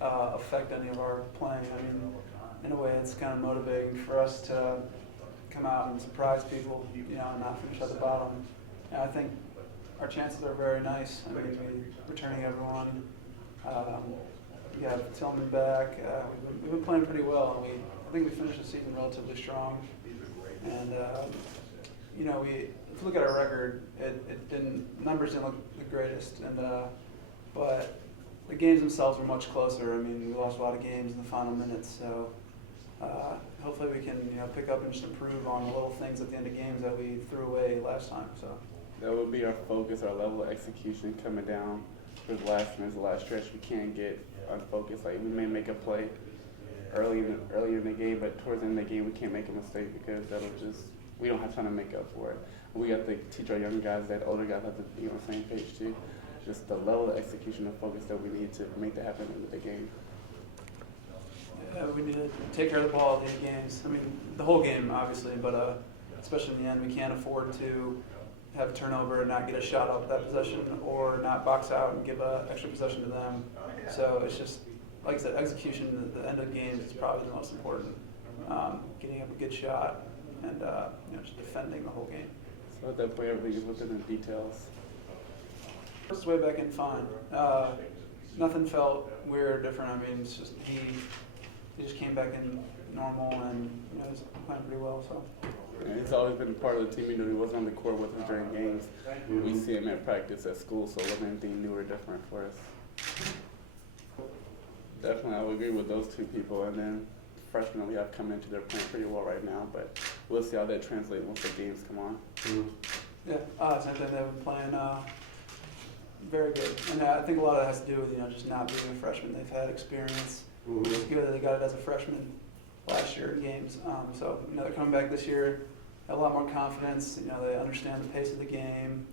affect any of our playing. I mean, in a way, it's kind of motivating for us to come out and surprise people, and not finish at the bottom. And I think our chances are very nice. I mean, we're returning everyone. We have Tilman back. We've been playing pretty well, and I think we finished the season relatively strong. And if you look at our record, numbers didn't look the greatest, but the games themselves were much closer. I mean, we lost a lot of games in the final minutes, so hopefully we can pick up and just improve on the little things at the end of games that we threw away last time. So that would be our focus, our level of execution coming down for the last stretch. We can't get unfocused. Like, we may make a play early in the game, but towards the end of the game we can't make a mistake because we don't have time to make up for it. We have to teach our young guys that older guys have to be on the same page too. Just the level of execution and focus that we need to make that happen in the game. Yeah, we need to take care of the ball in these games. I mean, the whole game, obviously, but especially in the end, we can't afford to have a turnover and not get a shot off that possession, or not box out and give an extra possession to them. So it's just, like I said, execution at the end of the games is probably the most important. Getting up a good shot and just defending the whole game. So at that point, everything is within the details. First way back in fine. Nothing felt weird or different. I mean, it's just he just came back in normal, and he's playing pretty well. So. And he's always been part of the team. He wasn't on the court with us during games. We see him at practice at school, so it wasn't anything new or different for us. Definitely, I would agree with those two people. And then freshmen we have coming into, they're playing pretty well right now, but we'll see how that translates once the games come on. Yeah, same thing. They've been playing very good, and I think a lot of that has to do with just not being a freshman. They've had experience. It's good that they got it as a freshman last year in games. So they're coming back this year, a lot more confidence. They understand the pace of the game.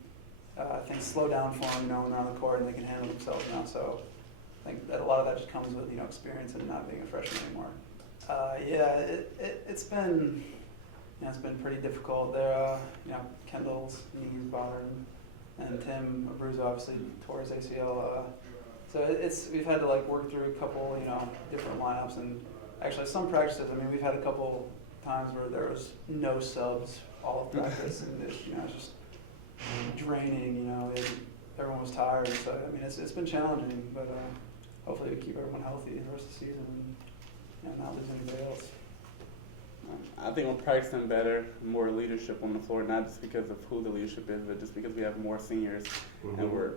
Things slow down for them, when they're on the court and they can handle themselves now. So I think that a lot of that just comes with experience and not being a freshman anymore. It's been pretty difficult. There, Kendall's knees bothering, and Tim Abruzzo obviously tore his ACL. So we've had to work through a couple different lineups, and actually some practices. I mean, we've had a couple times where there was no subs all of practice, and it's just draining. Everyone was tired, so I mean it's been challenging, but hopefully we keep everyone healthy the rest of the season and not lose anybody else. I think we're practicing better, more leadership on the floor, not just because of who the leadership is, but just because we have more seniors and we're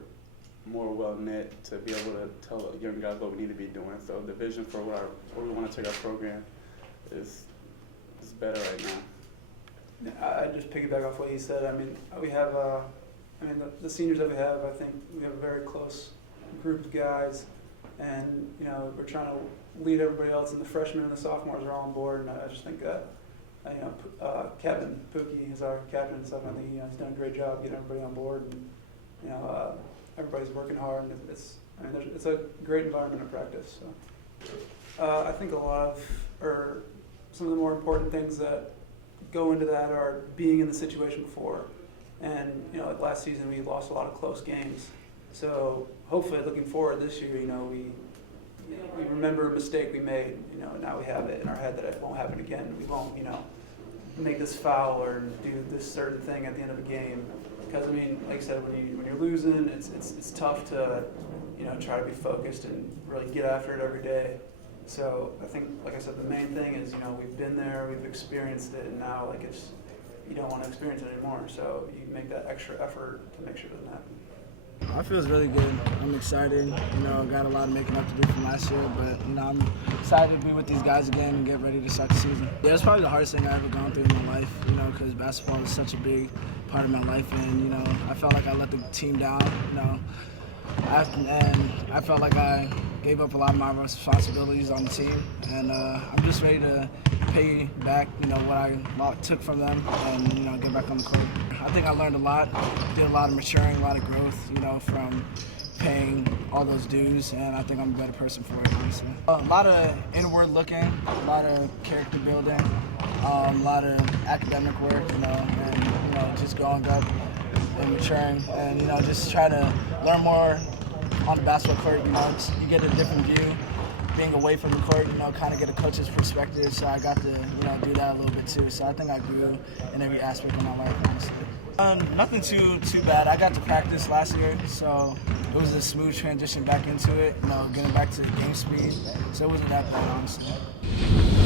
more well-knit to be able to tell young guys what we need to be doing. So the vision for where we want to take our program is better right now. I just piggyback off what you said. I mean, we have, the seniors that we have, I think we have a very close group of guys, and we're trying to lead everybody else, and the freshmen and the sophomores are all on board, and I just think that Kevin Pookie is our captain, so I think he's done a great job getting everybody on board, and everybody's working hard, and it's a great environment of practice. So I think some of the more important things that go into that are being in the situation before, and like last season we lost a lot of close games. So hopefully, looking forward this year, we remember a mistake we made. Now we have it in our head that it won't happen again. We won't, make this foul or do this certain thing at the end of a game. Because I mean, like I said, when you're losing, it's tough to try to be focused and really get after it every day. So I think, like I said, the main thing is we've been there, we've experienced it, and now you don't want to experience it anymore. So you make that extra effort to make sure it doesn't happen. I feel really good. I'm excited. Got a lot of making up to do from last year, but I'm excited to be with these guys again and get ready to start the season. Yeah, it's probably the hardest thing I've ever gone through in my life. Because basketball is such a big part of my life, and I felt like I let the team down. And I felt like I gave up a lot of my responsibilities on the team, and I'm just ready to pay back, what I took from them, and get back on the court. I think I learned a lot, did a lot of maturing, a lot of growth, from paying all those dues, and I think I'm a better person for it, honestly. A lot of inward looking, a lot of character building, a lot of academic work, and just growing up and maturing, and just trying to learn more on the basketball court. You get a different view being away from the court, kind of get a coach's perspective. So I got to, do that a little bit too. So I think I grew in every aspect of my life, honestly. Nothing too bad. I got to practice last year, so it was a smooth transition back into it, getting back to game speed. So it wasn't that bad, honestly.